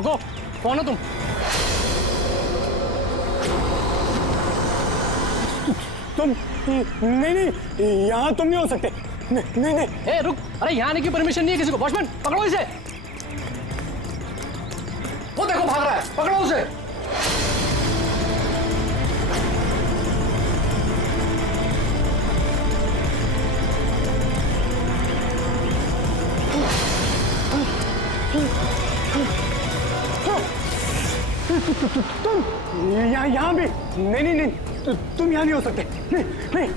रुको, कौन हो तुम? तुम नहीं, यहाँ तुम नहीं हो सकते। नहीं। ए रुक, अरे यहाँ आने की परमिशन नहीं है किसी को। वॉचमैन पकड़ो इसे। वो देखो भाग रहा है, पकड़ो उसे। तुम यहाँ भी नहीं, तुम यहाँ नहीं हो सकते। नहीं।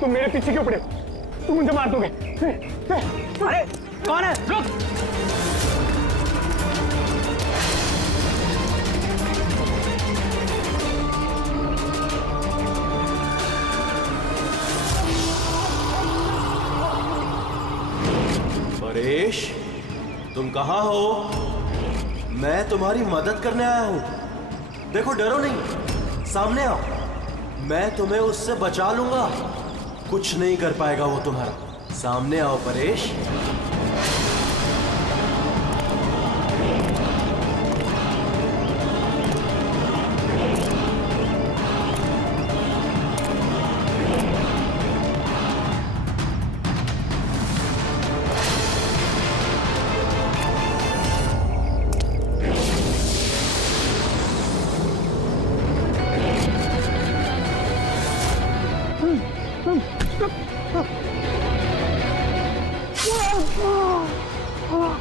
तुम मेरे पीछे क्यों पड़े? तुम मुझे मार दोगे। अरे कौन है? रुक। परेश, तुम कहाँ हो? मैं तुम्हारी मदद करने आया हूं। देखो, डरो नहीं, सामने आओ। मैं तुम्हें उससे बचा लूंगा। कुछ नहीं कर पाएगा वो तुम्हारा। सामने आओ परेश।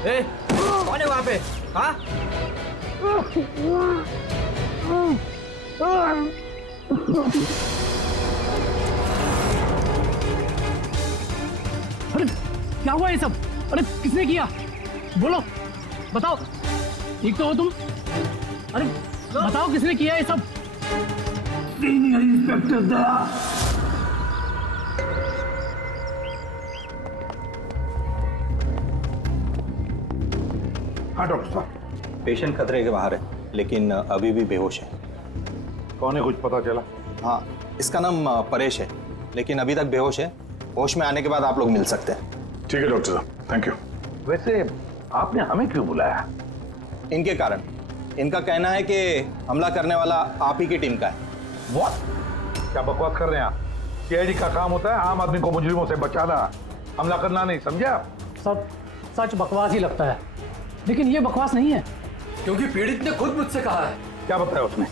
ए, कौन है वहां पे? हाँ? अरे क्या हुआ ये सब? अरे किसने किया? बोलो, बताओ। ठीक तो हो तुम? अरे बताओ किसने किया ये सब? इंस्पेक्टर दया। हाँ डॉक्टर साहब। पेशेंट खतरे के बाहर है, लेकिन अभी भी बेहोश है। कौन है, कुछ पता चला? हाँ, इसका नाम परेश है, लेकिन अभी तक बेहोश है। होश में आने के बाद आप लोग मिल सकते हैं। ठीक है डॉक्टर साहब, थैंक यू। वैसे आपने हमें क्यों बुलाया? इनके कारण। इनका कहना है कि हमला करने वाला आप ही की टीम का है। What? क्या बकवास कर रहे हैं आप? सीआईडी का काम होता है आम आदमी को मुजरिमों से बचाना, हमला करना नहीं, समझा? सब सच बकवास ही लगता है, लेकिन ये बकवास नहीं है। क्योंकि पीड़ित ने खुद मुझसे कहा है। क्या बताया उसने?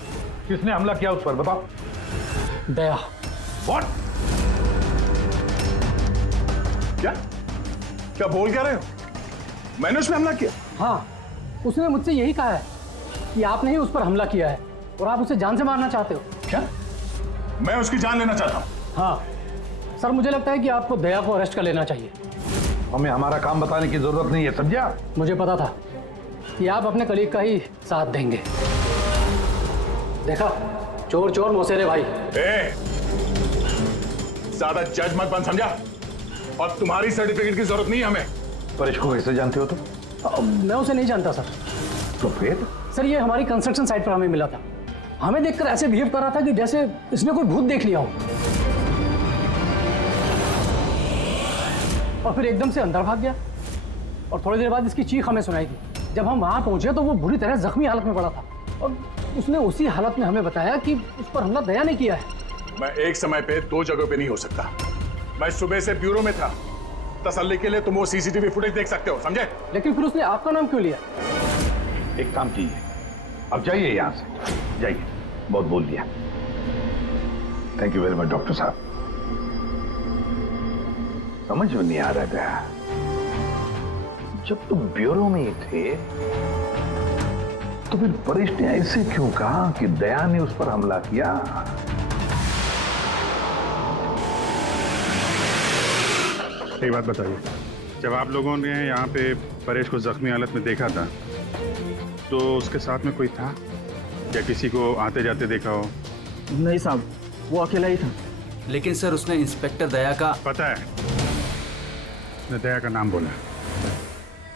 किसने हमला किया उस पर, बताओ। दया। What? क्या बोल क्या रहे हो? मैंने उस पर हमला किया? हाँ, उसने मुझसे यही कहा है कि आपने ही उस पर हमला किया है और आप उसे जान से मारना चाहते हो। क्या? मैं उसकी जान लेना चाहता हूँ? हाँ सर, मुझे लगता है कि आपको दया को अरेस्ट कर लेना चाहिए। हमें हमारा काम बताने की जरूरत नहीं है, समझा? मुझे पता था कि आप अपने कलीग का ही साथ देंगे। देखा, चोर चोर मौसेरे भाई। ज्यादा जज मत बन, समझा? और तुम्हारी सर्टिफिकेट की जरूरत नहीं है हमें। परेश को कैसे जानते हो तुम? मैं उसे नहीं जानता सर। तो फिर? सर, ये हमारी कंस्ट्रक्शन साइट पर हमें मिला था। हमें देखकर ऐसे बिहेव कर रहा था कि जैसे इसने कोई भूत देख लिया हो, और फिर एकदम से अंदर भाग गया। और थोड़ी देर बाद इसकी चीख हमें सुनाई दी। जब हम वहां पहुंचे तो वो बुरी तरह जख्मी हालत में पड़ा था, और उसने उसी हालत में हमें बताया कि उस पर हमला दया ने किया है। मैं एक समय पे दो जगह पे नहीं हो सकता। मैं सुबह से ब्यूरो में था। तसल्ली के लिए तुम वो सीसीटीवी फुटेज देख सकते हो, समझे? लेकिन फिर उसने आपका नाम क्यों लिया? एक काम कीजिए, अब जाइए यहाँ से, जाइए। बहुत बोल दिया। Thank you very much doctor साहब। समझ में नहीं आ रहा था, जब तुम ब्यूरो में ही थे तो फिर परेश ने ऐसे क्यों कहा कि दया ने उस पर हमला किया? एक बात बताइए, जब आप लोगों ने यहाँ पे परेश को जख्मी हालत में देखा था तो उसके साथ में कोई था या किसी को आते जाते देखा हो? नहीं साहब, वो अकेला ही था। लेकिन सर, उसने इंस्पेक्टर दया का। पता है, उसने दया का नाम बोला।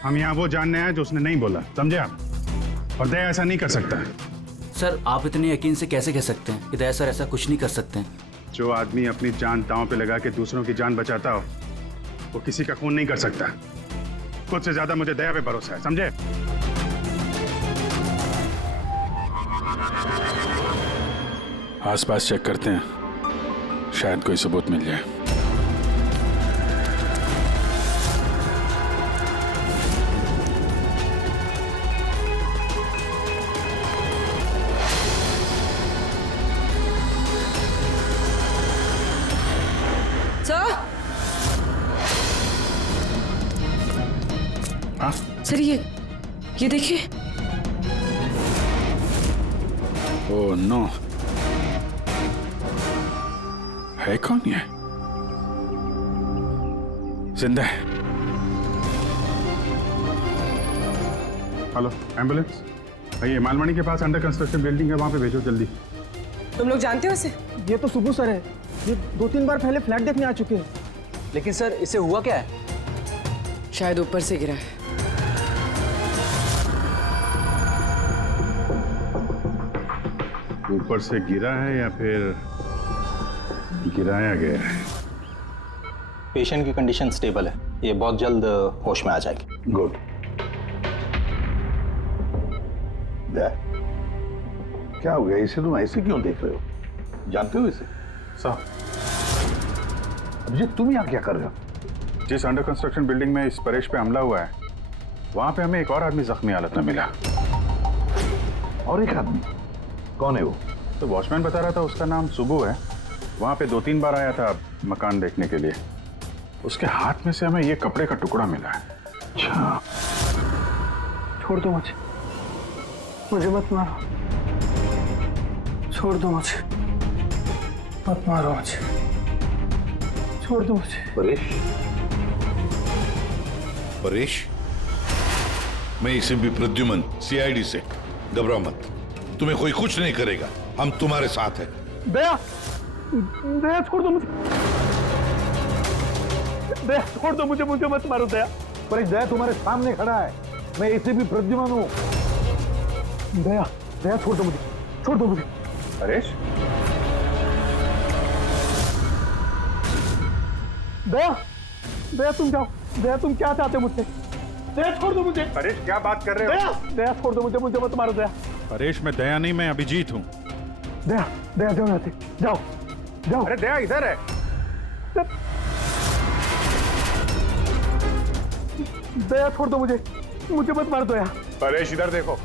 हम यहाँ वो जानने आए जो उसने नहीं बोला, समझे आप? और दया ऐसा नहीं कर सकता। सर आप इतने यकीन से कैसे कह सकते हैं कि दया सर ऐसा कुछ नहीं कर सकते हैं? जो आदमी अपनी जान दांव पे लगा के दूसरों की जान बचाता हो वो किसी का खून नहीं कर सकता। खुद से ज्यादा मुझे दया पे भरोसा है, समझे? आसपास चेक करते हैं, शायद कोई सबूत मिल जाए। सर ये देखिए। ओह नो, है कौन ये? जिंदा है। हेलो एम्बुलेंस, ये मालमणी के पास अंडर कंस्ट्रक्शन बिल्डिंग है, वहां पे भेजो जल्दी। तुम लोग जानते हो इसे? ये तो सुबह सर है, ये 2-3 बार पहले फ्लैट देखने आ चुके हैं। लेकिन सर इसे हुआ क्या है? शायद ऊपर से गिरा है। ऊपर से गिरा है या फिर गिराया गया है? पेशेंट की कंडीशन स्टेबल है, ये बहुत जल्द होश में आ जाएगी। गुड। क्या हो गया? इसे तुम ऐसे क्यों देख रहे हो? जानते हो इसे? साहब, अभिजीत तुम यहाँ क्या कर रहे हो? जिस अंडर कंस्ट्रक्शन बिल्डिंग में इस परेश पे हमला हुआ है वहां पे हमें एक और आदमी जख्मी हालत में मिला। और एक आदमी? कौन है वो? तो वॉचमैन बता रहा था उसका नाम सुबू है, वहां पे 2-3 बार आया था मकान देखने के लिए। उसके हाथ में से हमें ये कपड़े का टुकड़ा मिला है। अच्छा, छोड़ दो मुझे मत मारो, छोड़ दो मुझे, मत मारो मुझे, छोड़ दो मुझे। परेश, मैं इसे भी प्रद्युमन सीआईडी से, घबराओ मत, तुम्हें कोई कुछ नहीं करेगा, हम तुम्हारे साथ हैं। दया, दया छोड़ दो मुझे, दया छोड़ दो मुझे, मुझे मत मारो दया। परेश दया तुम्हारे सामने खड़ा है, मैं इसे भी प्रद्युमन हूँ। दया, दया छोड़ दो मुझे, छोड़ दो मुझे। परेश, दया, दया तुम जाओ, दया तुम क्या चाहते हो मुझसे? दया छोड़ दो मुझे। परेश क्या बात कर रहे हो? दया, दया छोड़ दो मुझे, मुझे मत मारो दया। परेश मैं दया नहीं, मैं अभिजीत हूँ। दया, दया जाओ यहाँ से, जाओ, जाओ। अरे दया इधर है। दया छोड़ दो मुझे, मुझे मत मार दो दया। परेश इधर देखो,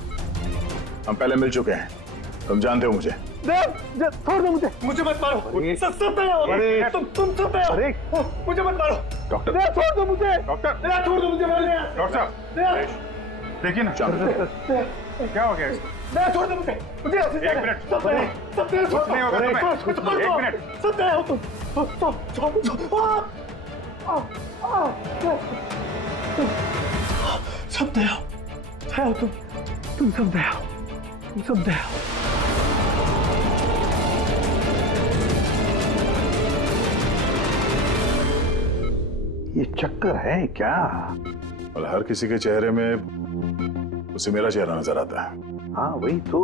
हम पहले मिल चुके हैं, तुम जानते हो मुझे। दया छोड़ दो मुझे, मुझे मत मारो। सब दया हो, तुम सब दया हो, मुझे मत मारो। डॉक्टर, दया छोड़ दो मुझे, डॉक्टर, दया छोड़ दो मुझे। डॉक्टर साहब, देखिए ना क्या हो गया इसको? दया छोड़ दो मुझे, मुझे एक मिनट, सब दया, सब दया कुछ नहीं होगा तुम्हें, एक मिनट। सब दया हो तुम, सब दया हो, दया हो तुम सब दया हो, तुम सब दया हो। ये चक्कर है क्या? और हर किसी के चेहरे में उसे मेरा चेहरा नजर आता है। हाँ वही तो,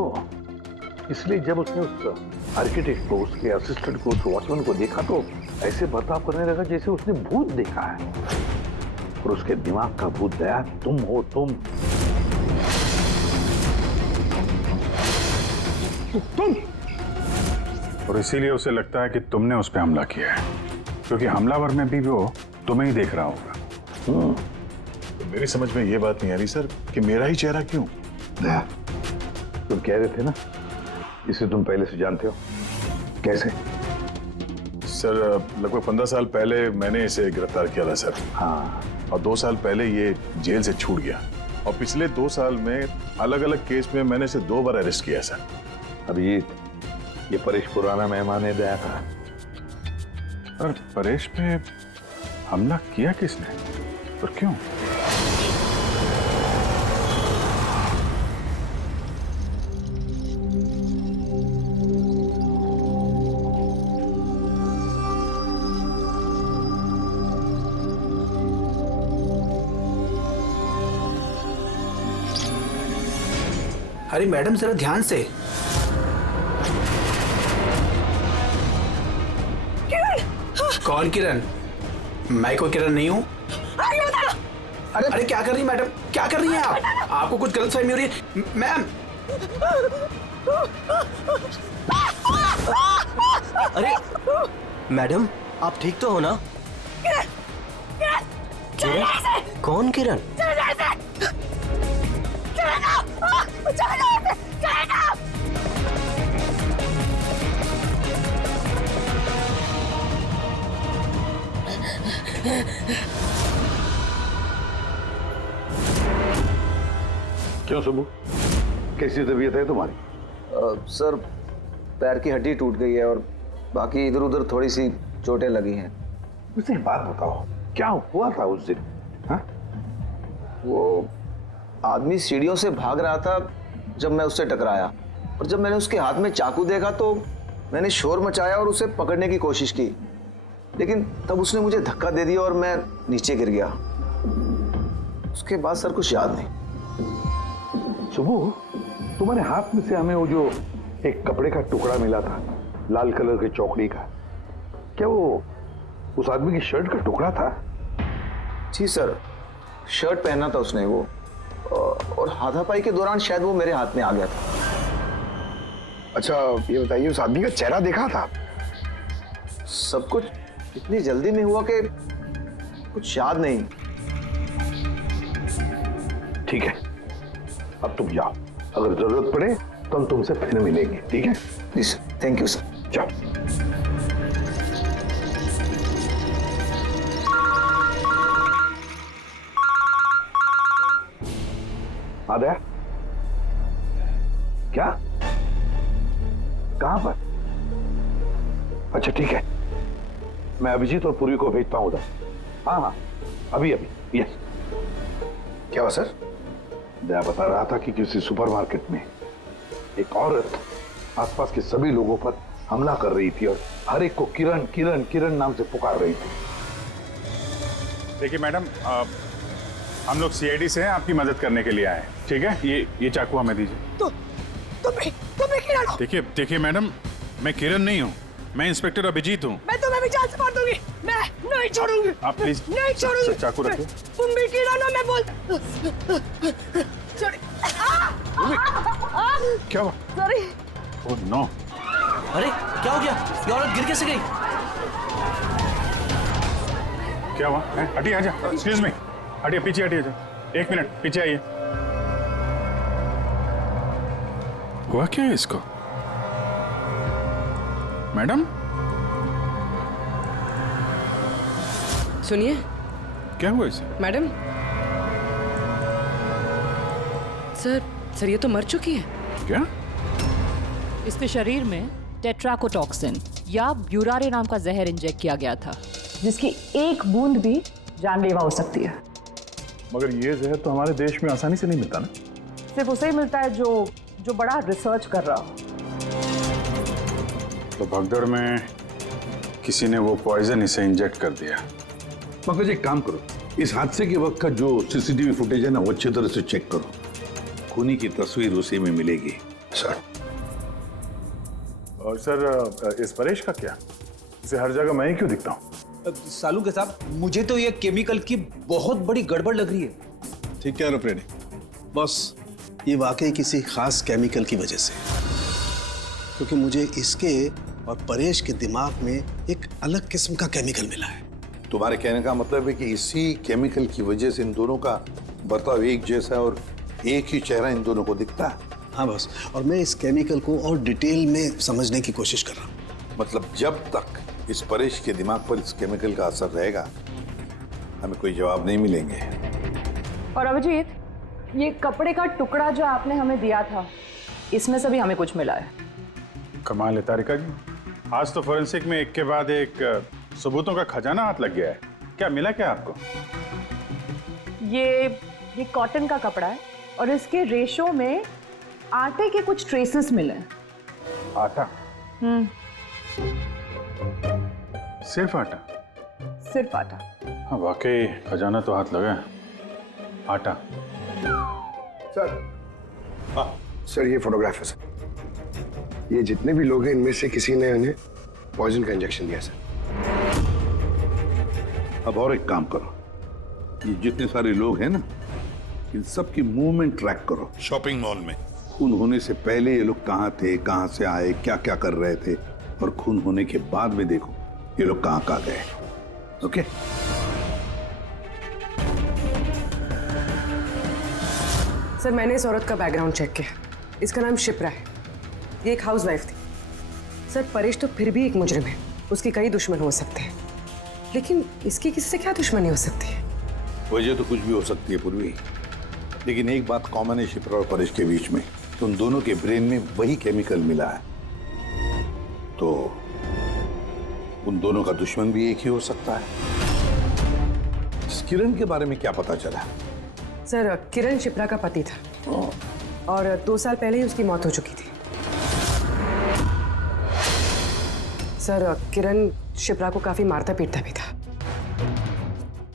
इसलिए जब उसने उस आर्किटेक्ट को, उसके असिस्टेंट को, उस वॉचमैन को देखा तो ऐसे बर्ताव करने लगा जैसे उसने भूत देखा है। और उसके दिमाग का भूत दया तुम हो, तुम। और इसीलिए उसे लगता है कि तुमने उस पर हमला किया है, क्योंकि हमलावर में भी वो तुम्हें ही देख रहा होगा। तो मेरी समझ में ये बात नहीं आ रही सर कि मेरा ही चेहरा क्यों? दया, तुम कह रहे थे ना इसे तुम पहले से जानते हो, कैसे? सर लगभग 15 साल पहले मैंने इसे गिरफ्तार किया था सर। हाँ, और 2 साल पहले ये जेल से छूट गया, और पिछले 2 साल में अलग अलग केस में मैंने इसे 2 बार अरेस्ट किया सर। अभिजीत, ये परेश पुराना मेहमान है दया का। और परेश पे हमला किया किसने और क्यों? अरे मैडम जरा ध्यान से। कौन किरण? मैं कोई किरण नहीं हूँ। अरे क्या कर रही मैडम, क्या कर रही हैं आप? आपको कुछ गलतफहमी हो रही है मैम। अरे मैडम, आप ठीक तो हो ना? किरण? कौन किरण? क्यों सुबह, कैसी तबीयत है तुम्हारी? सर, पैर की हड्डी टूट गई है और बाकी इधर उधर थोड़ी सी चोटें लगी हैं। मुझे एक बात बताओ, क्या हुआ था उस दिन? हाँ? वो आदमी सीढ़ियों से भाग रहा था जब मैं उससे टकराया, और जब मैंने उसके हाथ में चाकू देखा तो मैंने शोर मचाया और उसे पकड़ने की कोशिश की, लेकिन तब उसने मुझे धक्का दे दिया और मैं नीचे गिर गया। उसके बाद सर कुछ याद नहीं। सुबह, तुम्हारे हाथ में से हमें वो जो एक कपड़े का टुकड़ा मिला था, लाल कलर के चौकड़ी का, क्या वो उस आदमी की शर्ट का टुकड़ा था? जी सर, शर्ट पहना था उसने वो, और हाथापाई के दौरान शायद वो मेरे हाथ में आ गया था। अच्छा, ये बताइए, उस आदमी का चेहरा देखा था? सब कुछ इतनी जल्दी में हुआ कि कुछ याद नहीं। ठीक है, अब तुम जाओ, अगर जरूरत पड़े तो हम तुमसे फिर मिलेंगे, ठीक है? जी सर, थैंक यू सर। जाओ। आ गया? क्या? कहां पर? अच्छा ठीक है, मैं अभिजीत और पूर्वी को भेजता हूं उधर। हाँ, अभी अभी। यस। क्या हुआ सर? दया बता रहा था कि किसी सुपरमार्केट में एक औरत आसपास के सभी लोगों पर हमला कर रही थी और हर एक को किरण किरण किरण नाम से पुकार रही थी। देखिए मैडम, हम लोग सीआईडी से हैं, आपकी मदद करने के लिए आए हैं, ठीक है? ये चाकू हमें दीजिए। तुम्हें किरण हो? देखिए मैडम, मैं किरण नहीं हूँ, मैं इंस्पेक्टर अभिजीत हूँ। मैं तुम्हें भी जान से मार दूंगी। मैं नहीं छोड़ूंगी। आप प्लीज नहीं छोड़ूंगी। चाकू रखो। तुम भी किरण हो, मैं बोलता। क्या हुआ? सॉरी। Oh no. अरे क्या हो गया? ये औरत गिर कैसे गई? क्या हुआ? हटिए, आजा। एक्सक्यूज मी, हटिए, पीछे हटिए। एक मिनट पीछे आइए। हुआ क्या है इसको? मैडम सुनिए। क्या हुआ इसे? मैडम, सर ये तो मर चुकी है। क्या? इसके शरीर में टेट्राकोटॉक्सिन या ब्यूरारे नाम का जहर इंजेक्ट किया गया था, जिसकी एक बूंद भी जानलेवा हो सकती है। मगर ये जहर तो हमारे देश में आसानी से नहीं मिलता ना? सिर्फ उसे ही मिलता है जो बड़ा रिसर्च कर रहा हो। तो भगदड़ में किसी ने वो पॉइजन इसे इंजेक्ट कर दिया। मगर एक काम करो, इस हादसे के वक्त का जो सीसीटीवी फुटेज है ना, वो अच्छी तरह से चेक करो। खूनी की तस्वीर उसी में मिलेगी सर। और सर, इस परेश का क्या? इसे हर जगह मैं ही क्यों दिखता हूँ? सालू के साहब, मुझे तो ये केमिकल की बहुत बड़ी गड़बड़ लग रही है। ठीक कह रहे हो प्रेडी बॉस, ये वाकई किसी खास केमिकल की वजह से, क्योंकि मुझे इसके और परेश के दिमाग में एक अलग किस्म का केमिकल मिला है। तुम्हारे कहने का मतलब है कि इसी केमिकल की वजह से इन दोनों का बर्ताव एक जैसा और एक ही चेहरा इन दोनों को दिखता है। हाँ बॉस, और मैं इस केमिकल को और डिटेल में समझने की कोशिश कर रहा हूँ। मतलब जब तक इस परेश के दिमाग पर इस केमिकल का असर रहेगा, हमें कोई जवाब नहीं मिलेंगे। और अभिजीत, ये कपड़े का टुकड़ा जो आपने हमें दिया था, इसमें से भी हमें कुछ मिला है। कमाल है तारिका जी, आज तो फोरेंसिक में एक के बाद एक सबूतों का खजाना हाथ लग गया है। क्या मिला क्या आपको? ये कॉटन का कपड़ा है और इसके रेशों में आटे के कुछ ट्रेसेस मिले। आटा? सिर्फ आटा? सिर्फ आटा। हाँ वाकई खजाना तो हाथ लगा है। आटा। सर ये फोटोग्राफ है सर। ये जितने भी लोग हैं इनमें से किसी ने उन्हें पॉइजन का इंजेक्शन दिया सर। अब और एक काम करो, ये जितने सारे लोग हैं ना, इन सब की मूवमेंट ट्रैक करो शॉपिंग मॉल में। खून होने से पहले ये लोग कहाँ थे, कहाँ से आए, क्या क्या कर रहे थे, और खून होने के बाद में देखो ये लोग कहाँ कहाँ गए। ओके? सर, मैंने इस औरत का बैकग्राउंड चेक किया। इसका नाम शिप्रा है। ये एक हाउसवाइफ थी। सर, परेश तो फिर भी एक मुजरिम है, उसके कई दुश्मन हो सकते हैं, लेकिन इसकी किससे क्या दुश्मनी हो सकती है? वजह तो कुछ भी हो सकती है पूर्वी, लेकिन एक बात कॉमन है शिप्रा और परेश के बीच में, तो उन दोनों के ब्रेन में वही केमिकल मिला है, तो उन दोनों का दुश्मन भी एक ही हो सकता है। इस किरण के बारे में क्या पता चला? सर, किरण शिप्रा का पति था और 2 साल पहले ही उसकी मौत हो चुकी थी। सर, किरण शिप्रा को काफी मारता पीटता भी था।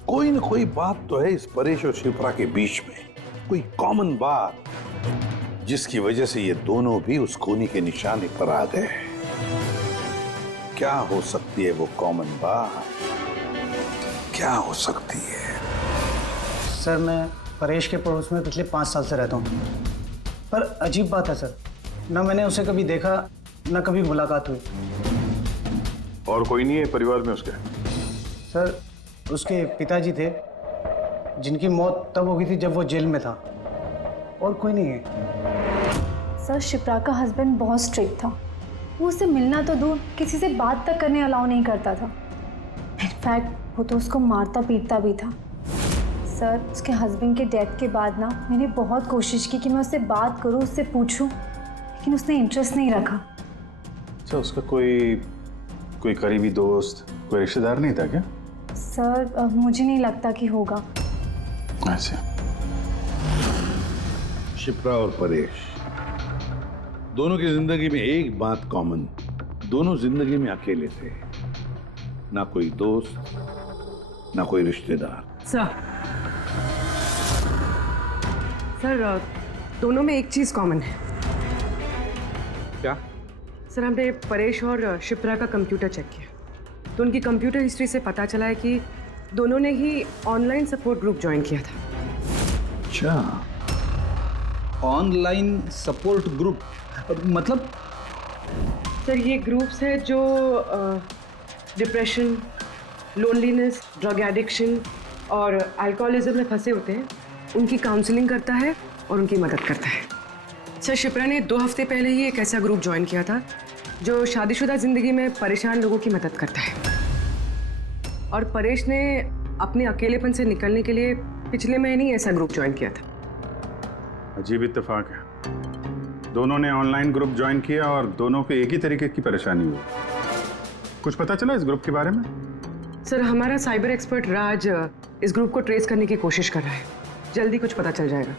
कोई ना कोई बात तो है इस परेश और शिप्रा के बीच में, कोई कॉमन बात, जिसकी वजह से ये दोनों भी उस खूनी के निशाने पर आ गए। क्या हो सकती है वो कॉमन बात? क्या हो सकती है? सर, मैं परेश के पड़ोस में पिछले 5 साल से रहता हूँ, पर अजीब बात है सर, ना मैंने उसे कभी देखा, ना कभी मुलाकात हुई। और कोई नहीं है परिवार में उसके? सर, उसके पिताजी थे, जिनकी मौत तब हो गई थी जब वो जेल में था, और कोई नहीं है। सर, शिप्रा का हस्बैंड बहुत स्ट्रिक्ट था। वो उससे मिलना तो दूर, किसी से बात तक करने अलाउ नहीं करता था। इनफैक्ट वो तो उसको मारता पीटता भी था। सर, उसके हस्बैंड के डेथ के बाद ना मैंने बहुत कोशिश की कि मैं उससे बात करूं, उससे पूछूं, लेकिन उसने इंटरेस्ट नहीं रखा। अच्छा, उसका कोई करीबी दोस्त, कोई रिश्तेदार नहीं था क्या? सर, मुझे नहीं लगता कि होगा। अच्छा। शिप्रा और परेश दोनों की जिंदगी में एक बात कॉमन, दोनों जिंदगी में अकेले थे, ना कोई दोस्त, ना कोई रिश्तेदार। सर, दोनों में एक चीज कॉमन है। क्या? सर, हमने परेश और शिप्रा का कंप्यूटर चेक किया, तो उनकी कंप्यूटर हिस्ट्री से पता चला है कि दोनों ने ही ऑनलाइन सपोर्ट ग्रुप ज्वाइन किया था। अच्छा, ऑनलाइन सपोर्ट ग्रुप मतलब? सर, ये ग्रुप्स है जो डिप्रेशन, लोनलीनेस, ड्रग एडिक्शन और अल्कोहलिज्म में फंसे होते हैं, उनकी काउंसलिंग करता है और उनकी मदद करता है। सर, शिप्रा ने 2 हफ्ते पहले ही एक ऐसा ग्रुप ज्वाइन किया था जो शादीशुदा जिंदगी में परेशान लोगों की मदद करता है, और परेश ने अपने अकेलेपन से निकलने के लिए पिछले महीने ही ऐसा ग्रुप ज्वाइन किया था। अजीब इत्तेफाक है, दोनों ने ऑनलाइन ग्रुप ज्वाइन किया और दोनों को एक ही तरीके की परेशानी हुई। कुछ पता चला इस ग्रुप के बारे में? सर, हमारा साइबर एक्सपर्ट राज इस ग्रुप को ट्रेस करने की कोशिश कर रहा है, जल्दी कुछ पता चल जाएगा।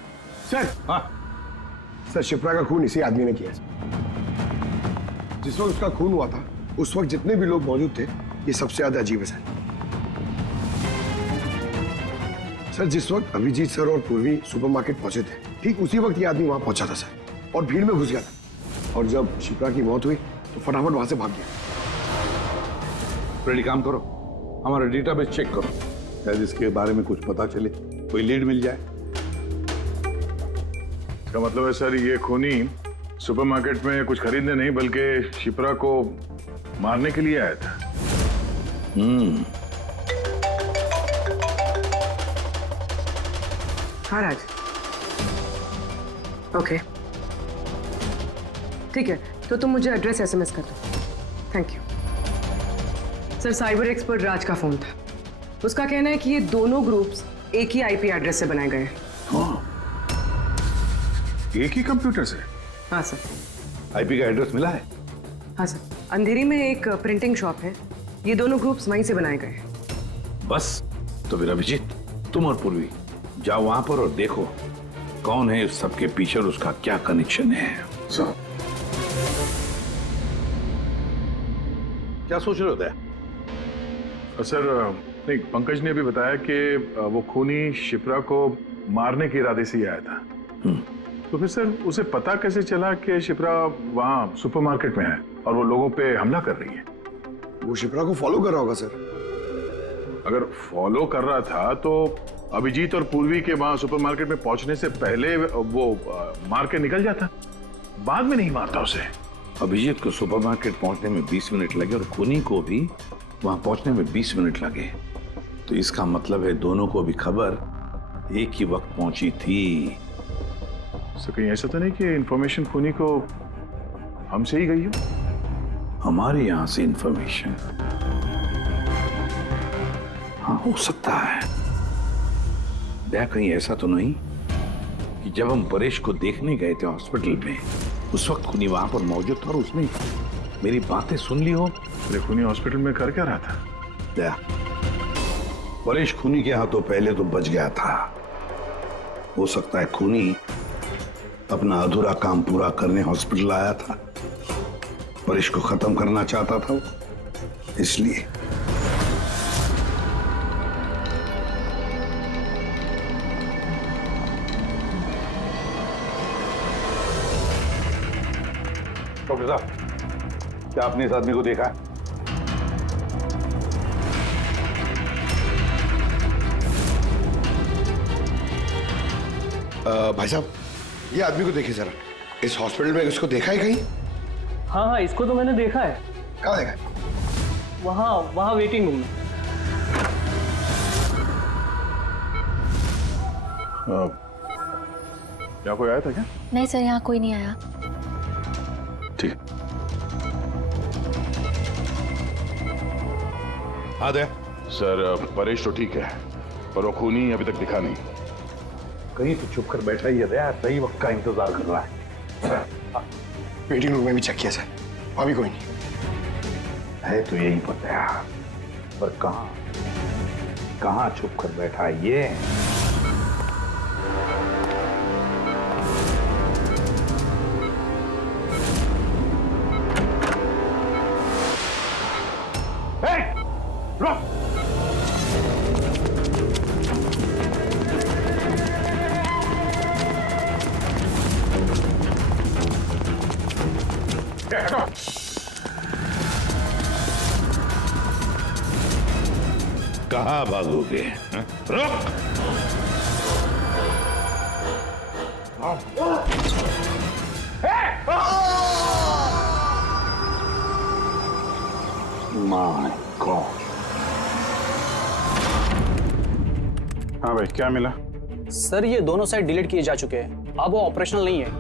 सर, शिप्रा का खून इसी आदमी ने किया। जिस वक्त उसका खून हुआ था, उस वक्त जितने भी लोग मौजूद थे, ये सबसे ज्यादा अजीब है सर, जिस वक्त अभिजीत सर और पूर्वी सुपरमार्केट पहुंचे थे, ठीक उसी वक्त ये आदमी वहां पहुंचा था सर, और भीड़ में घुस गया था, और जब शिप्रा की मौत हुई तो फटाफट वहां से भाग गया। रेडी, काम करो, हमारा डेटाबेस चेक करो, शायद इसके बारे में कुछ पता चले, कोई लीड मिल जाए। इसका मतलब है सर, ये खूनी सुपरमार्केट में कुछ खरीदने नहीं बल्कि शिप्रा को मारने के लिए आया था। हाँ राज, ओके, ठीक है, तो तुम मुझे एड्रेस SMS कर दो। Thank you. Sir, cyber expert Raj का फोन था, उसका कहना है कि ये दोनों ग्रुप्स एक ही IP एड्रेस से बनाए गए हैं। हाँ, एक ही कंप्यूटर से? हाँ सर। IP का एड्रेस मिला है? हाँ सर, अंधेरी में एक प्रिंटिंग शॉप है, ये दोनों ग्रुप्स वहीं से बनाए गए हैं। बस, तो फिर अभिजीत, तुम और पूर्वी जाओ वहां पर और देखो कौन है इस सबके पीछे और उसका क्या कनेक्शन है। सर, क्या सोच रहे होते हैं? सर, नहीं, पंकज ने भी बताया कि वो खूनी शिप्रा को मारने के इरादे से ही आया था। तो फिर सर, उसे पता कैसे चला कि शिप्रा वहाँ सुपरमार्केट में है और वो लोगों पे हमला कर रही है? वो शिप्रा को फॉलो कर रहा होगा सर। अगर फॉलो कर रहा था तो अभिजीत और पूर्वी के वहां सुपरमार्केट में पहुंचने से पहले वो मार के निकल जाता, बाद में नहीं मारता उसे। अभिजीत को सुपरमार्केट पहुंचने में 20 मिनट लगे और खूनी को भी वहां पहुंचने में 20 मिनट लगे, तो इसका मतलब है दोनों को भी खबर एक ही वक्त पहुंची थी। तो कहीं ऐसा तो नहीं कि इंफॉर्मेशन खूनी को हमसे ही गई हो? हमारे यहां से इंफॉर्मेशन? हाँ, हो सकता है। क्या कहीं ऐसा तो नहीं कि जब हम परेश को देखने गए थे हॉस्पिटल में, उस वक्त खूनी वहां पर मौजूद था और उसने मेरी बातें सुन ली हो? अरे खूनी हॉस्पिटल में कर क्या रहा था? क्या परेश खूनी के हाथों पहले तो बच गया था। हो सकता है खूनी अपना अधूरा काम पूरा करने हॉस्पिटल आया था, परेश को खत्म करना चाहता था वो, इसलिए। डॉक्टर साहब, क्या आपने इस आदमी को देखा है? भाई साहब, ये आदमी को देखिए जरा। इस हॉस्पिटल में इसको देखा है कहीं? हाँ हाँ, इसको तो मैंने देखा है। कहाँ देखा है? वहाँ वेटिंग रूम में। क्या कोई आया था क्या? नहीं सर, यहाँ कोई नहीं आया। ठीक। हाँ दे सर, परेश तो ठीक है, पर वो खूनी अभी तक दिखा नहीं। कहीं तो छुप कर बैठा ही है दया, सही वक्त का इंतजार कर रहा है। वेटिंग रूम में भी चेक किया सर, वहां भी कोई नहीं है। तो यही पता है, पर कहाँ छुप कर बैठा है ये? कहाँ भागोगे? रुक! My God! हाँ भाई, क्या मिला? सर, ये दोनों साइड डिलीट किए जा चुके हैं, अब वो ऑपरेशनल नहीं है।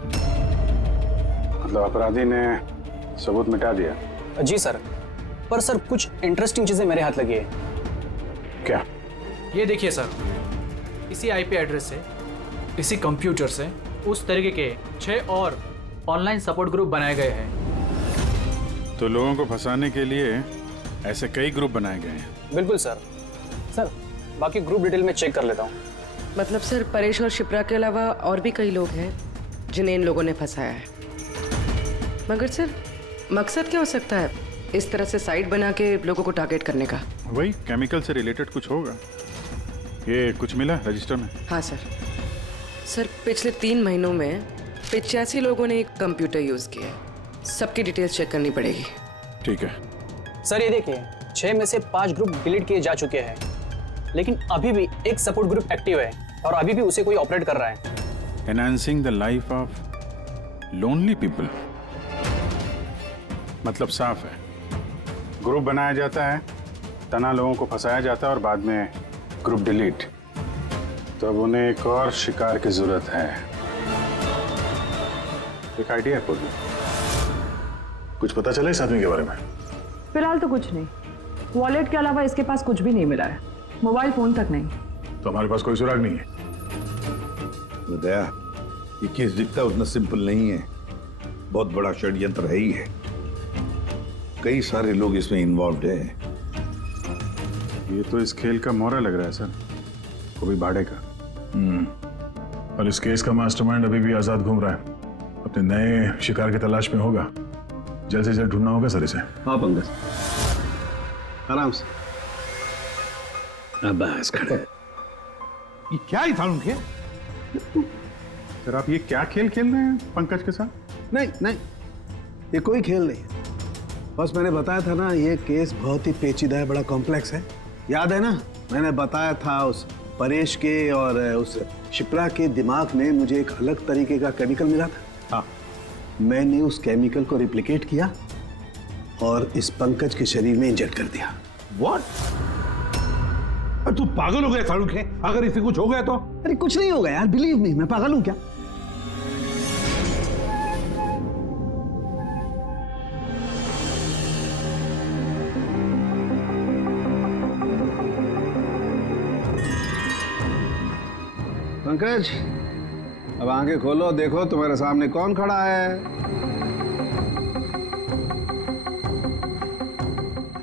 मतलब अपराधी ने सबूत मिटा दिया? जी सर, पर सर कुछ इंटरेस्टिंग चीजें मेरे हाथ लगी है। क्या? ये देखिए सर, इसी आईपी एड्रेस से, इसी कंप्यूटर से उस तरीके के 6 और ऑनलाइन सपोर्ट ग्रुप बनाए गए हैं। तो लोगों को फंसाने के लिए ऐसे कई ग्रुप बनाए गए हैं? बिल्कुल सर। सर, बाकी ग्रुप डिटेल में चेक कर लेता हूँ। मतलब सर, परेश और शिप्रा के अलावा और भी कई लोग हैं जिन्हें इन लोगों ने फंसाया है। मगर सर, मकसद क्या हो सकता है इस तरह से साइट बना के लोगों को टारगेट करने का? वही केमिकल से रिलेटेड कुछ होगा। ये कुछ मिला रजिस्टर में? हाँ सर। सर, पिछले 3 महीनों में 85 लोगों ने एक कंप्यूटर यूज किया है। सबकी डिटेल्स चेक करनी पड़ेगी। ठीक है सर, ये देखिए, 6 में से 5 ग्रुप डिलीट किए जा चुके हैं, लेकिन अभी भी एक सपोर्ट ग्रुप एक्टिव है और अभी भी उसे कोई ऑपरेट कर रहा है। Enhancing the life of lonely people, मतलब साफ है, ग्रुप बनाया जाता है, तना लोगों को फंसाया जाता है और बाद में ग्रुप डिलीट। तो अब उन्हें एक और शिकार की जरूरत है। एक आइडिया है पूर्वी? कुछ पता चला इस आदमी के बारे में? फिलहाल तो कुछ नहीं। वॉलेट के अलावा इसके पास कुछ भी नहीं मिला है, मोबाइल फोन तक नहीं। तो हमारे पास कोई सुराग नहीं है। दया, ये केस दिखता उतना सिंपल नहीं है, बहुत बड़ा षड्यंत्र है ही है। कई सारे लोग इसमें इन्वॉल्व हैं। ये तो इस खेल का मोहरा लग रहा है सर, वो भी भाड़े का। और इस केस का मास्टरमाइंड अभी भी आजाद घूम रहा है, अपने नए शिकार की तलाश में होगा। जल्द से जल्द ढूंढना होगा सर इसे। हाँ पंकज, आराम से। बस खड़े। ये क्या ही था उनके? सर, आप ये क्या खेल खेल रहे हैं पंकज के साथ? नहीं नहीं, ये कोई खेल नहीं है। बस मैंने बताया था ना, ये केस बहुत ही पेचीदा है, बड़ा कॉम्प्लेक्स है, याद है ना, मैंने बताया था उस परेश के और उस शिप्रा के दिमाग में मुझे एक अलग तरीके का केमिकल मिला था। हाँ, मैंने उस केमिकल को रिप्लिकेट किया और इस पंकज के शरीर में इंजेक्ट कर दिया। What? तू पागल हो गया शाहरुख है? अगर इसे कुछ हो गया तो? अरे कुछ नहीं होगा यार, बिलीव मी, मैं पागल हूं क्या? पंकज, अब आंखें खोलो, देखो तुम्हारे सामने कौन खड़ा है।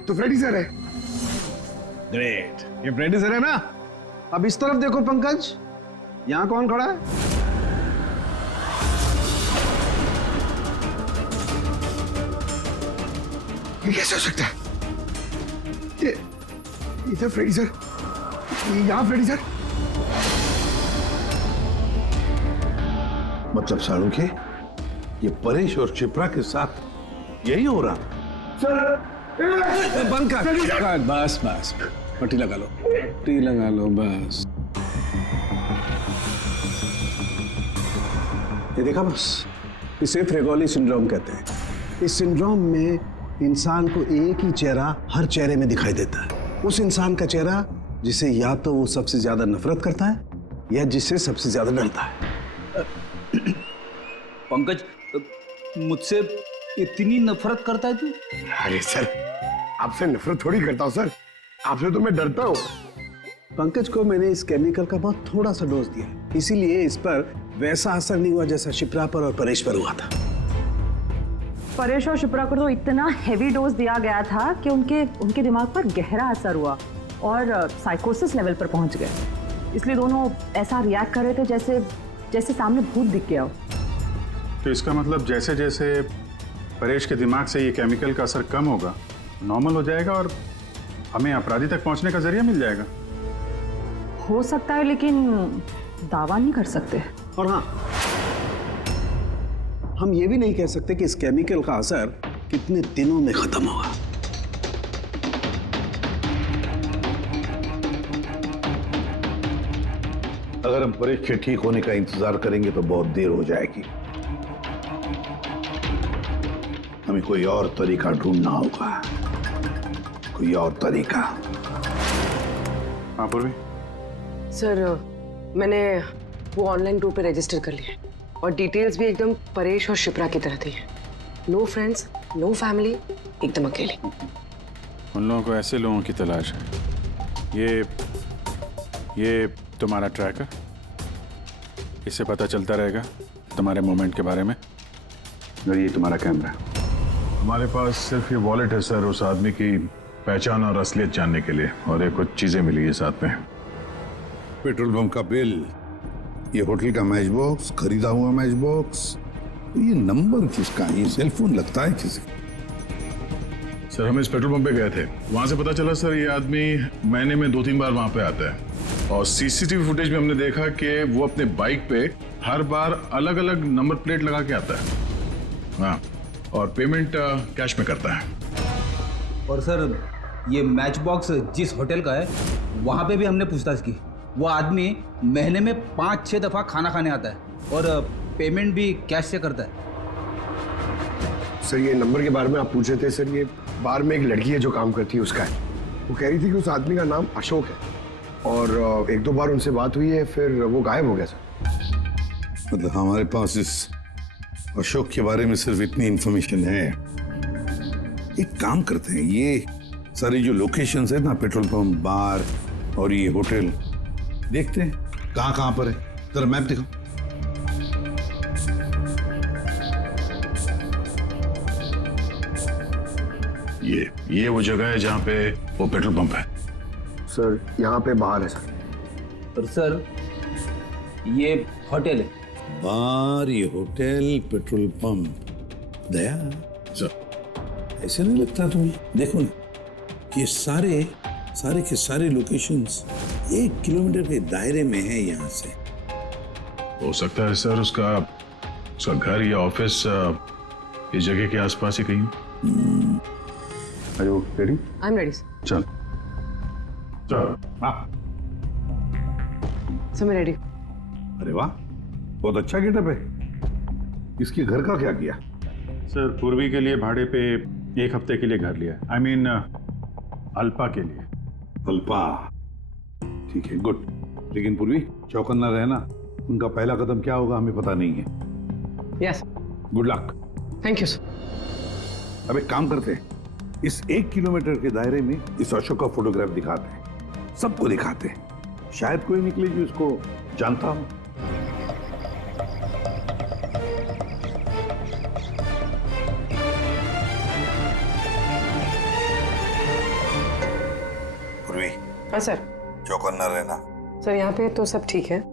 तो फ्रेडी सर है। ग्रेट, ये फ्रेडी सर है ना। अब इस तरफ देखो पंकज, यहां कौन खड़ा है? ये कैसे हो सकता है? ये इधर फ्रेडी सर, यहाँ फ्रेडी सर। मतलब शाहरुख है, ये परेश और शिप्रा के साथ यही हो रहा? बंद कर। बस बस, पट्टी लगा लो, पट्टी लगा लो बस। ये देखा बस, इसे फ्रेगोली सिंड्रोम कहते हैं। इस सिंड्रोम में इंसान को एक ही चेहरा हर चेहरे में दिखाई देता है। उस इंसान का चेहरा जिसे या तो वो सबसे ज्यादा नफरत करता है या जिससे सबसे ज्यादा डरता है। पंकज, मुझसे इतनी नफरत करता है तू? अरे सर, आपसे नफरत थोड़ी करता हूँ सर, आपसे तो मैं डरता हूँ। पंकज को मैंने इस केमिकल का बहुत थोड़ा सा डोज दिया, इसीलिए इस पर वैसा असर नहीं हुआ जैसा शिप्रा पर और परेश पर हुआ था। परेश और शिप्रा को तो इतना हैवी डोज दिया गया था कि उनके दिमाग पर गहरा असर हुआ और साइकोसिस लेवल पर पहुंच गए। इसलिए दोनों ऐसा रिएक्ट कर रहे थे जैसे सामने भूत दिख गया हो। तो इसका मतलब जैसे जैसे परेश के दिमाग से ये केमिकल का असर कम होगा, नॉर्मल हो जाएगा और हमें अपराधी तक पहुंचने का जरिया मिल जाएगा। हो सकता है, लेकिन दावा नहीं कर सकते। और हाँ, हम ये भी नहीं कह सकते कि इस केमिकल का असर कितने दिनों में खत्म होगा। अगर हम परेश के ठीक होने का इंतजार करेंगे तो बहुत देर हो जाएगी। हमें कोई और तरीका ढूंढना होगा, कोई और तरीका। हाँ पूर्वी। सर, मैंने वो ऑनलाइन ग्रुप पे रजिस्टर कर लिया और डिटेल्स भी एकदम परेश और शिप्रा की तरह थी। नो फ्रेंड्स, नो फैमिली, एकदम अकेले। उन लोगों को ऐसे लोगों की तलाश है। ये तुम्हारा ट्रैकर, इससे पता चलता रहेगा तुम्हारे मूवमेंट के बारे में। और ये तुम्हारा कैमरा। हमारे पास सिर्फ ये वॉलेट है सर, उस आदमी की पहचान और असलियत जानने के लिए, और ये कुछ चीजें मिली है साथ में। पेट्रोल पंप का बिल, ये होटल का मैच बॉक्स, खरीदा हुआ मैच बॉक्स, ये नंबर किसका है? ये सेलफोन लगता है किसी? सर, हम इस पेट्रोल पंप पे गए थे, वहां से पता चला सर ये आदमी महीने में 2-3 बार वहां पे आता है, और सीसीटीवी फुटेज में हमने देखा कि वो अपने बाइक पे हर बार अलग अलग नंबर प्लेट लगा के आता है। हाँ, और पेमेंट कैश में करता है। और सर, ये मैच बॉक्स जिस होटल का है वहाँ पे भी हमने पूछताछ की। वो आदमी महीने में 5-6 दफ़ा खाना खाने आता है और पेमेंट भी कैश से करता है। सर, ये नंबर के बारे में आप पूछ रहे थे सर, ये बार में एक लड़की है जो काम करती है, उसका है। वो कह रही थी कि उस आदमी का नाम अशोक है, और 1-2 बार उनसे बात हुई है, फिर वो गायब हो गया सर। मतलब हमारे पास इस अशोक के बारे में सिर्फ इतनी इंफॉर्मेशन है। एक काम करते हैं, ये सारी जो लोकेशंस है ना, पेट्रोल पंप, बार और ये होटल, देखते हैं कहाँ पर है। जरा मैप दिखाओ। ये वो जगह है जहाँ पे वो पेट्रोल पंप है। सर, यहाँ पे बाहर है सर। और सर, ये होटल है। बार, ये होटल, पेट्रोल पंप। दया सर, ऐसे नहीं लगता तुम्हें? देखो ना कि सारे के सारे लोकेशंस 1 किलोमीटर के दायरे में है यहाँ से। हो सकता है सर उसका घर या ऑफिस इस जगह के आसपास ही कहीं। Are you ready? I'm ready. चल। चलो। हाँ सर मैं रेडी। अरे वाह, बहुत अच्छा गेटअप है। इसके घर का क्या किया? सर पूर्वी के लिए भाड़े पे 1 हफ्ते के लिए घर लिया। I mean, अल्पा के लिए। अल्पा, ठीक है, गुड। लेकिन पूर्वी, चौकन्ना रहना। उनका पहला कदम क्या होगा हमें पता नहीं है। Yes. Good luck. Thank you sir. अब एक काम करते हैं, इस 1 किलोमीटर के दायरे में इस अशोक का फोटोग्राफ दिखाते हैं, सबको दिखाते हैं। शायद कोई निकले जो इसको जानता हो। पूर्वी। हाँ सर। चौकन्ना रहना। सर यहाँ पे तो सब ठीक है।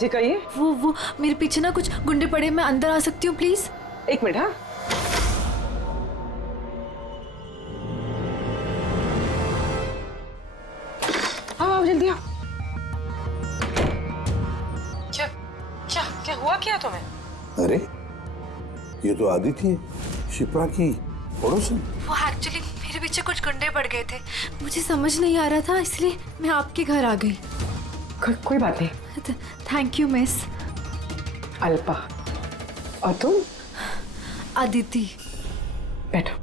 जी कहिए। वो मेरे पीछे ना कुछ गुंडे पड़े, मैं अंदर आ सकती हूँ प्लीज? 1 मिनट। हाँ हाँ जल्दी आओ। क्या क्या क्या हुआ क्या तुम्हें? अरे ये तो आदिति है, शिप्रा की पड़ोसन। वो एक्चुअली मेरे पीछे कुछ गुंडे पड़ गए थे, मुझे समझ नहीं आ रहा था, इसलिए मैं आपके घर आ गई। कोई बात नहीं। Thank you miss. अल्पा। और तुम? अदिति। बैठो।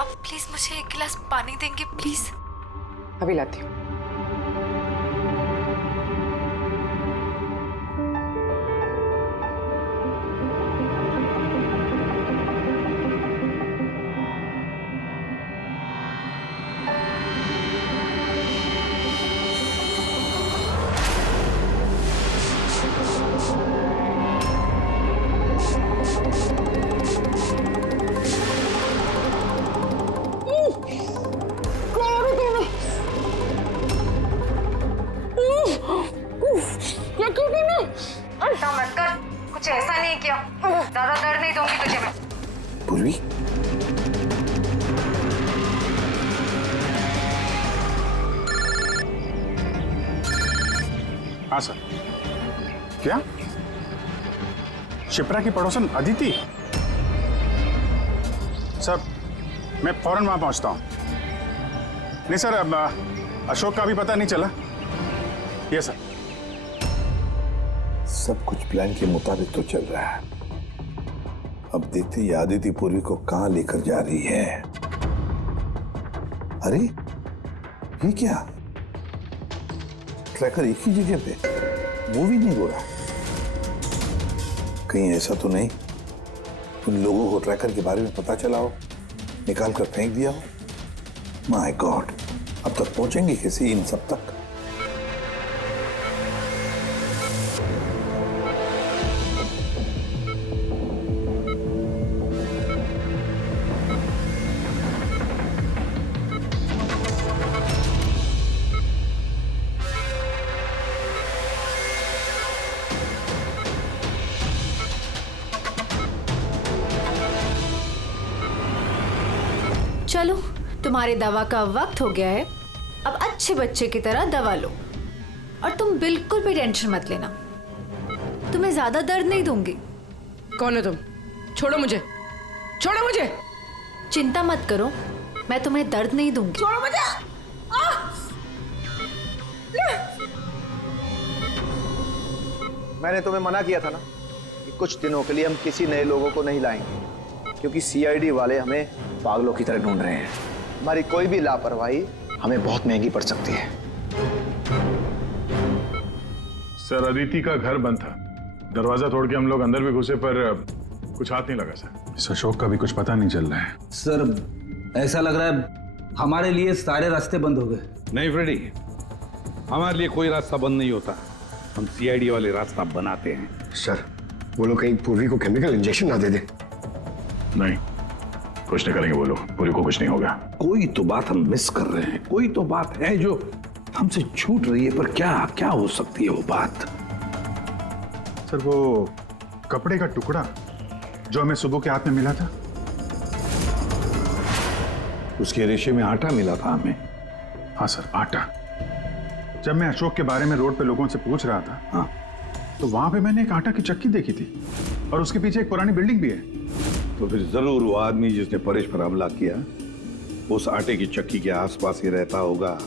अब प्लीज मुझे 1 गिलास पानी देंगे प्लीज? अभी लाती हूँ। कुछ ऐसा नहीं किया, ज्यादा दर्द नहीं दूंगी तुझे मैं। पूर्वी, हाँ सर। क्या शिप्रा की पड़ोसन अदिति? सर मैं फौरन वहां पहुंचता हूं। नहीं सर, अब अशोक का भी पता नहीं चला। ये सर। सब कुछ प्लान के मुताबिक तो चल रहा है। अब देखते हैं आदिति पूर्वी को कहां लेकर जा रही है। अरे ये क्या, ट्रैकर एक ही जगह पे मूवी नहीं हो रहा? कहीं ऐसा तो नहीं उन लोगों को ट्रैकर के बारे में पता चला हो, निकाल कर फेंक दिया हो? माय गॉड, अब तक पहुंचेंगे कैसे इन सब तक? चलो, तुम्हारे दवा का वक्त हो गया है। अब अच्छे बच्चे की तरह दवा लो, और तुम बिल्कुल भी टेंशन मत लेना, तुम्हें ज्यादा दर्द नहीं दूंगी। कौन हो तुम? छोड़ो मुझे, छोड़ो मुझे। चिंता मत करो, मैं तुम्हें दर्द नहीं दूंगी। छोड़ो मुझे। मैंने तुम्हें मना किया था ना कि कुछ दिनों के लिए हम किसी नए लोगों को नहीं लाएंगे, क्योंकि सीआईडी वाले हमें पागलों की तरह ढूंढ रहे हैं। हमारी कोई भी लापरवाही हमें बहुत महंगी पड़ सकती है। सर अदिति का घर बंद था, दरवाजा तोड़ के हम लोग अंदर भी घुसे पर कुछ हाथ नहीं लगा सर। इस अशोक का भी कुछ पता नहीं चल रहा है। सर ऐसा लग रहा है हमारे लिए सारे रास्ते बंद हो गए। नहीं फ्रेडी, हमारे लिए कोई रास्ता बंद नहीं होता, हम सीआईडी वाले रास्ता बनाते हैं। सर वो लोग कहीं पूर्वी को केमिकल इंजेक्शन ना दे दे। नहीं, कुछ नहीं करेंगे वो लोग, पूरी को कुछ नहीं होगा। कोई तो बात हम मिस कर रहे हैं, कोई तो बात है जो हमसे छूट रही है, पर क्या क्या हो सकती है वो बात? सर वो कपड़े का टुकड़ा जो हमें सुबह के हाथ में मिला था? उसके रेशे में आटा मिला था हमें। हाँ सर, आटा। जब मैं अशोक के बारे में रोड पे लोगों से पूछ रहा था, हाँ, तो वहां पे मैंने एक आटा की चक्की देखी थी और उसके पीछे एक पुरानी बिल्डिंग भी है। तो फिर जरूर वो आदमी जिसने परेश पर हमला किया उस आटे की चक्की के आसपास ही रहता होगा,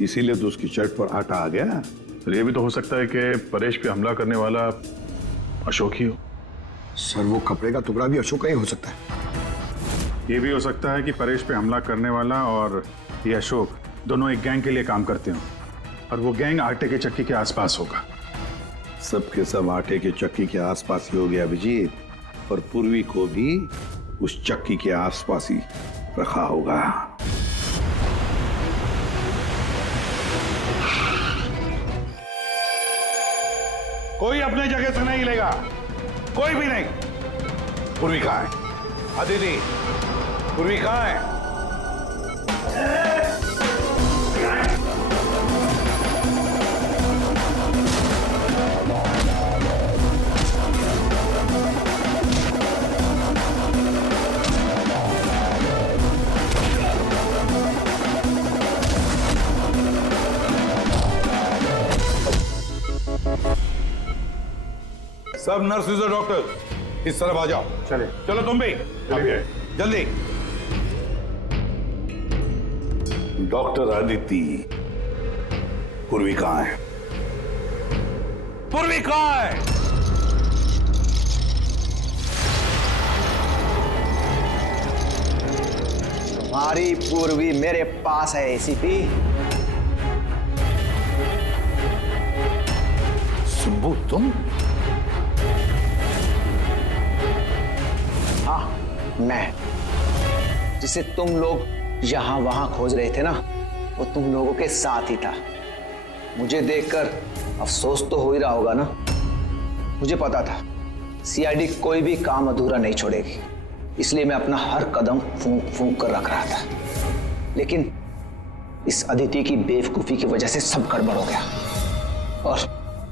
इसीलिए तो उसकी शर्ट पर आटा आ गया। तो ये भी तो हो सकता है कि परेश पे हमला करने वाला अशोक ही हो। सर वो कपड़े का टुकड़ा भी अशोक का ही हो सकता है। ये भी हो सकता है कि परेश पे हमला करने वाला और ये अशोक दोनों एक गैंग के लिए काम करते हो और वो गैंग आटे के चक्की के आसपास होगा। सबके सब आटे के चक्की के आसपास ही हो गया अभिजीत, और पूर्वी को भी उस चक्की के आसपास ही रखा होगा। कोई अपने जगह से नहीं लेगा, कोई भी नहीं। पूर्वी कहाँ है? अदिति, पूर्वी कहाँ है? सब नर्सेज और डॉक्टर इस तरफ आ जाओ। चले। चलो तुम भी जल्दी। डॉक्टर अदिति, पूर्वी कहाँ है? पूर्वी कहाँ है? तुम्हारी पूर्वी मेरे पास है एसीपी। सुंबू तुम? हाँ, मैं। जिसे तुम लोग यहां वहां खोज रहे थे ना, वो तुम लोगों के साथ ही था। मुझे देखकर अफसोस तो हो ही रहा होगा ना। मुझे पता था सीआईडी कोई भी काम अधूरा नहीं छोड़ेगी, इसलिए मैं अपना हर कदम फूंक फूंक कर रख रहा था। लेकिन इस अदिति की बेवकूफी की वजह से सब गड़बड़ हो गया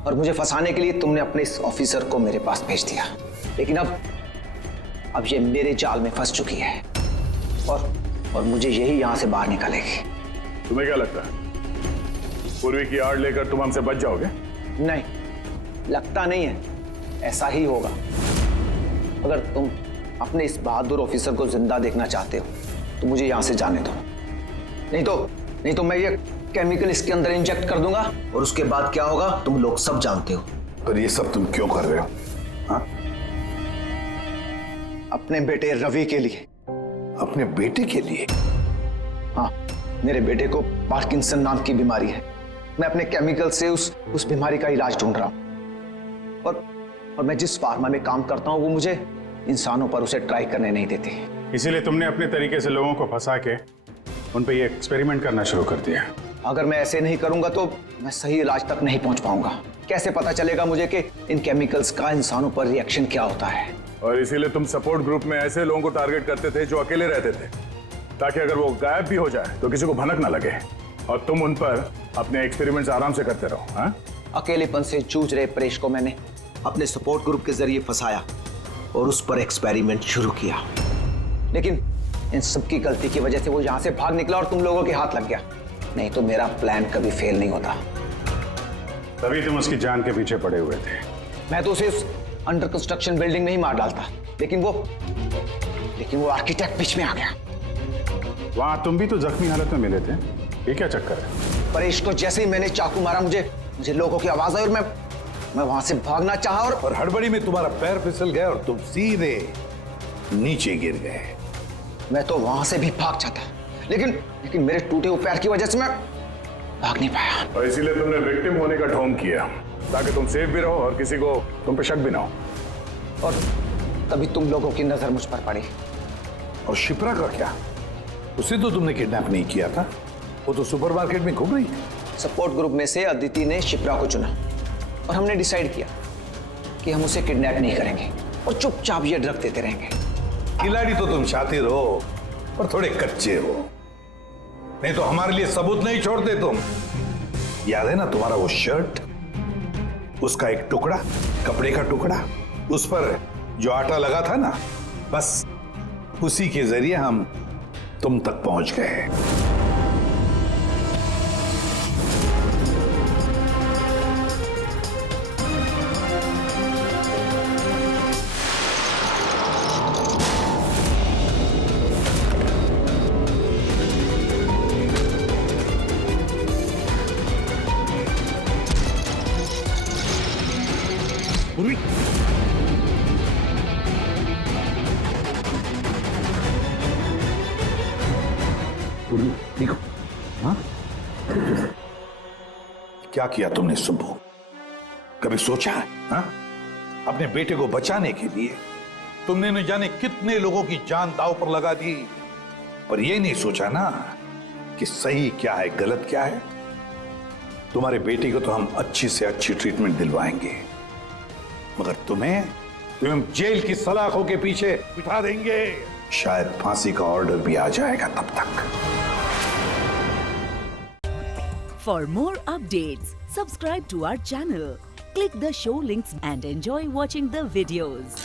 और मुझे फंसाने के लिए तुमने अपने इस ऑफिसर को मेरे पास भेज दिया। लेकिन अब ये मेरे जाल में फंस चुकी है और मुझे यही यहां से बाहर निकालेगी। तुम्हें क्या लगता है पूर्वी की आड़ लेकर तुम हमसे बच जाओगे? नहीं, लगता नहीं है, ऐसा ही होगा। अगर तुम अपने इस बहादुर ऑफिसर को जिंदा देखना चाहते हो तो मुझे यहां से जाने दो। नहीं तो मैं ये केमिकल इसके अंदर इंजेक्ट कर दूंगा और उसके बाद क्या होगा तुम लोग सब जानते हो। पर ये सब तुम क्यों कर रहे हो? हाँ? अपने बेटे रवि के लिए। अपने बेटे के लिए? हाँ, मेरे बेटे को पार्किंसन नाम की बीमारी है। मैं अपने केमिकल से उस बीमारी का इलाज ढूंढ रहा हूं और मैं जिस फार्मा में काम करता हूं वो मुझे इंसानों पर उसे ट्राई करने नहीं देती। इसीलिए तुमने अपने तरीके से लोगों को फंसा के उन पे ये एक्सपेरिमेंट करना शुरू कर दिया। अगर मैं ऐसे नहीं करूंगा तो मैं सही इलाज तक नहीं पहुंच पाऊंगा। कैसे पता चलेगा मुझे कि इन केमिकल्स का इंसानों पर रिएक्शन क्या होता है? और इसीलिए तुम सपोर्ट ग्रुप में ऐसे लोगों को टारगेट करते थे जो अकेले रहते थे, ताकि अगर वो गायब भी हो जाए तो किसी को भनक ना लगे और तुम उन पर अपने एक्सपेरिमेंट्स आराम से करते रहो। हाँ? अकेलेपन से जूझ रहे परेश को मैंने अपने सपोर्ट ग्रुप के जरिए फंसाया और उस पर एक्सपेरिमेंट शुरू किया। लेकिन इन सबकी गलती की वजह से वो यहां से भाग निकला और तुम लोगों के हाथ लग गया। नहीं तो मेरा प्लान कभी फेल नहीं होता। तभी तुम उसकी जान के पीछे पड़े हुए थे। मैं तो उसे उस अंडर कंस्ट्रक्शन बिल्डिंग में ही मार डालता, लेकिन वो आर्किटेक्ट बीच में आ गया। वहां तुम भी तो जख्मी हालत में मिले थे, ये क्या चक्कर है? परेश को जैसे ही मैंने चाकू मारा मुझे लोगों की आवाज आई और मैं वहां से भागना चाहा और हड़बड़ी में तुम्हारा पैर फिसल गया और तुम सीधे नीचे गिर गए। मैं तो वहां से भी भाग जाता, लेकिन मेरे टूटे हुए पैर की वजह से मैं भाग नहीं पाया। और इसीलिए तुमने विक्टिम होने का ढोंग किया ताकि तुम सेफ भी रहो और किसी को तुम पे शक भी ना हो। और तभी तुम लोगों की नजर मुझ पर पड़ी। और शिप्रा का क्या? उसे तो तुमने किडनैप नहीं किया था, वो तो सुपरमार्केट में घूम रही थी। सपोर्ट ग्रुप में से अदिति ने शिप्रा को चुना और हमने डिसाइड किया कि हम उसे किडनैप नहीं करेंगे और चुपचाप ये ड्रग देते रहेंगे। खिलाड़ी तो तुम शातिर हो और थोड़े कच्चे हो, नहीं तो हमारे लिए सबूत नहीं छोड़ते तुम। याद है ना तुम्हारा वो शर्ट, उसका एक टुकड़ा, कपड़े का टुकड़ा, उस पर जो आटा लगा था ना, बस उसी के जरिए हम तुम तक पहुंच गए। देखो, हाँ? क्या किया तुमने सुब्बू? कभी सोचा है? हाँ? अपने बेटे को बचाने के लिए तुमने न जाने कितने लोगों की जान दांव पर लगा दी, पर यह नहीं सोचा ना कि सही क्या है, गलत क्या है। तुम्हारे बेटे को तो हम अच्छी से अच्छी ट्रीटमेंट दिलवाएंगे, मगर तुम्हें जेल की सलाखों के पीछे बिठा देंगे। शायद फांसी का ऑर्डर भी आ जाएगा तब तक। For more updates, subscribe to our channel, click the show links and enjoy watching the videos.